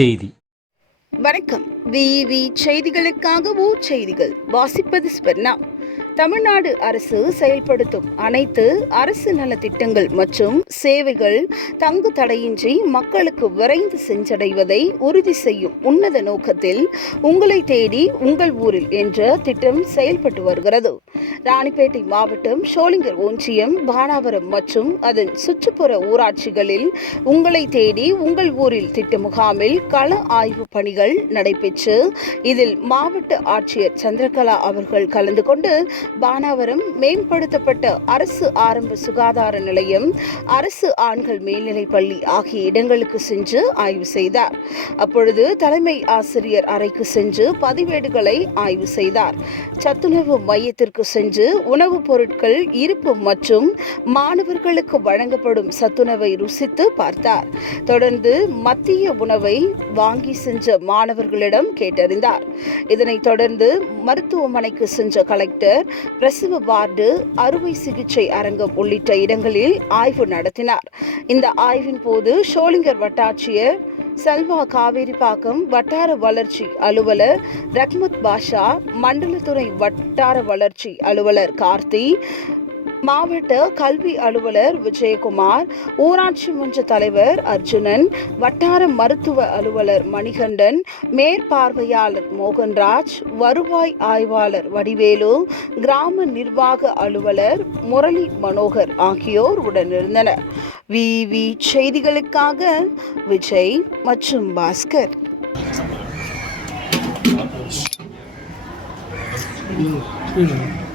செய்தி. வணக்கம். விஇவி செய்திகளுக்காக ஊர் செய்திகள் வாசிப்பது ஸ்வர்ணா. தமிழ்நாடு அரசு செயல்படுத்தும் அனைத்து அரசு நலத்திட்டங்கள் மற்றும் சேவைகள் தங்கு தடையின்றி மக்களுக்கு விரைந்து சென்றடைவதை உறுதி செய்யும் உன்னத நோக்கத்தில் உங்களை தேடி உங்கள் ஊரில் என்ற திட்டம் செயல்பட்டு வருகிறது. ராணிப்பேட்டை மாவட்டம் ஷோலிங்கர் ஒன்றியம் பானாவரம் மற்றும் அதன் சுற்றுப்புற ஊராட்சிகளில் உங்களை தேடி உங்கள் ஊரில் திட்ட முகாமில் கள ஆய்வு பணிகள் நடைபெற்று இதில் மாவட்ட ஆட்சியர் சந்திரகலா அவர்கள் கலந்து கொண்டு பானாவரம் மேம்படுத்தப்பட்ட அரசு ஆரம்ப சுகாதார நிலையம் அரசு ஆண்கள் மேல்நிலைப் பள்ளி ஆகிய இடங்களுக்கு சென்று ஆய்வு செய்தார். அப்பொழுது தலைமை ஆசிரியர் அறைக்கு சென்று பதிவேடுகளை ஆய்வு செய்தார். சத்துணவு மையத்திற்கு சென்று உணவுப் பொருட்கள் இருப்பு மற்றும் மாணவர்களுக்கு வழங்கப்படும் சத்துணவை ருசித்து பார்த்தார். தொடர்ந்து மத்திய உணவை வாங்கி சென்ற மாணவர்களிடம் கேட்டறிந்தார். இதனைத் தொடர்ந்து மருத்துவமனைக்கு சென்ற கலெக்டர் பிரசவ வார்டு அறுவை சிகிச்சை அரங்கம் உள்ளிட்ட இடங்களில் ஆய்வு நடத்தினார். இந்த ஆய்வின் போது ஷோலிங்கர் வட்டாட்சியர் செல்வா காவேரிப்பாக்கம் வட்டார வளர்ச்சி அலுவலர் ரக்மத் பாஷா மண்டலத்துறை வட்டார வளர்ச்சி அலுவலர் கார்த்தி மாவட்ட கல்வி அலுவலர் விஜயகுமார் ஊராட்சி மன்ற தலைவர் அர்ஜுனன் வட்டார மருத்துவ அலுவலர் மணிகண்டன் மேற்பார்வையாளர் மோகன்ராஜ் வருவாய் ஆய்வாளர் வடிவேலு கிராம நிர்வாக அலுவலர் முரளி மனோகர் ஆகியோர் உடனிருந்தனர். விவி செய்திகளுக்காக விஜய் மற்றும் பாஸ்கர். ம்.